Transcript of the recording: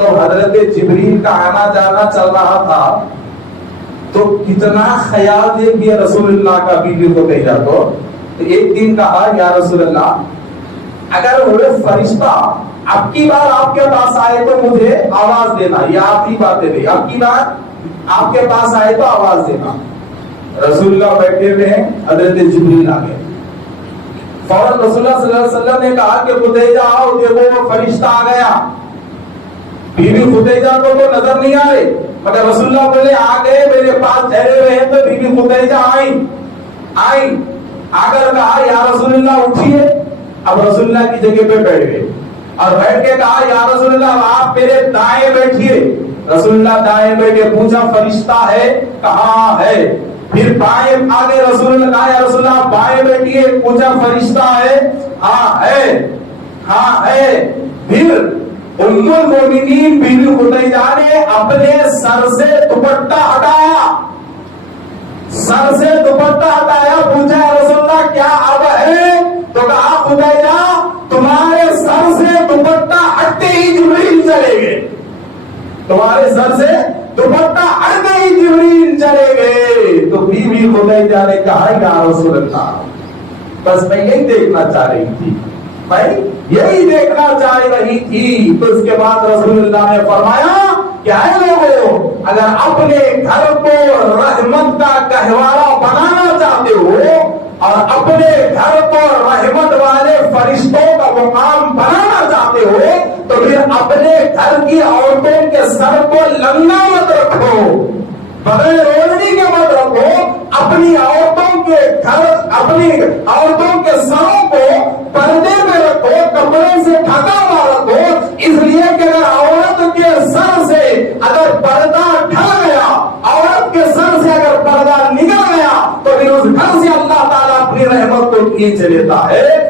تو حضرت جبریل کا آنا جانا چل رہا تھا، تو کتنا خیال دے کیا رسول اللہ کا بیوی کو بھیجا تو ایک دن کہا یا رسول اللہ اگر وہ فرشتہ اب کی بار آپ کے پاس آئے تو مجھے آواز دینا، یہ آخری بات ہے، اب کی بار آپ کے پاس آئے تو آواز دینا۔ رسول اللہ بیٹھے ہوئے ہیں، حضرت جبریل آ گئے، فوراً رسول اللہ صلی اللہ علیہ وسلم نے کہا کہ خدیجہ آؤ، دیکھو وہ فرشتہ آ گیا۔ بیوی خدیجہ کو تو نظر نہیں آ رہے، مگر رسول اللہ بولے آ گئے، میرے پاس ٹھہرے ہوئے ہیں۔ تو بیوی خدیجہ آئی آ کر کہا یا رسول اللہ اٹھیے۔ اب رسول اللہ کی جگہ پہ بیٹھ گئے اور بیٹھ کے کہا یا رسول اللہ آپ میرے دائیں بیٹھیے۔ رسول اللہ دائیں بیٹھے، پوچھا فرشتہ ہے؟ کہاں ہے؟ پھر بائیں آگے رسول اللہ کہا یا رسول اللہ بائیں بیٹھیے، پوچھا فرشتہ ہے؟ ہاں ہے۔ پھر ام المومنین بیوی خدیجہ نے اپنے سر سے دوپٹہ ہٹایا، پوچھا رسول اللہ کیا اب ہے؟ تو کہا خدیجہ تمہارے سر سے دوپٹہ ہٹتے ہی جبریل چلے گئے، تمہارے سر سے دوپٹہ ہٹتے ہی جبریل چلے گئے۔ تو بیوی خدیجہ نے کہا یا رسول اللہ بس میں یہی دیکھنا چاہ رہی تھی، تو اس کے بعد رسول اللہ نے فرمایا کہ اے لوگوں اگر اپنے گھر کو رحمت کا گہوارہ بنانا چاہتے ہو اور اپنے گھر کو رحمت والے فرشتوں کا مقام بنانا چاہتے ہو تو پھر اپنے گھر کی عورتوں کے سر کو لنگا مت رکھو، بغیر اوڑھنی کے مت رکھو، اپنی عورتوں کے سروں کو پردے میں رکھو، کپڑے سے ڈھکا ہوا رکھو، اس لیے کہ اگر عورت کے سر سے اگر پردہ ڈھل گیا، عورت کے سر سے اگر پردہ نکل گیا تو پھر اس گھر سے اللہ تعالیٰ اپنی رحمت کو کھینچ لیتا ہے۔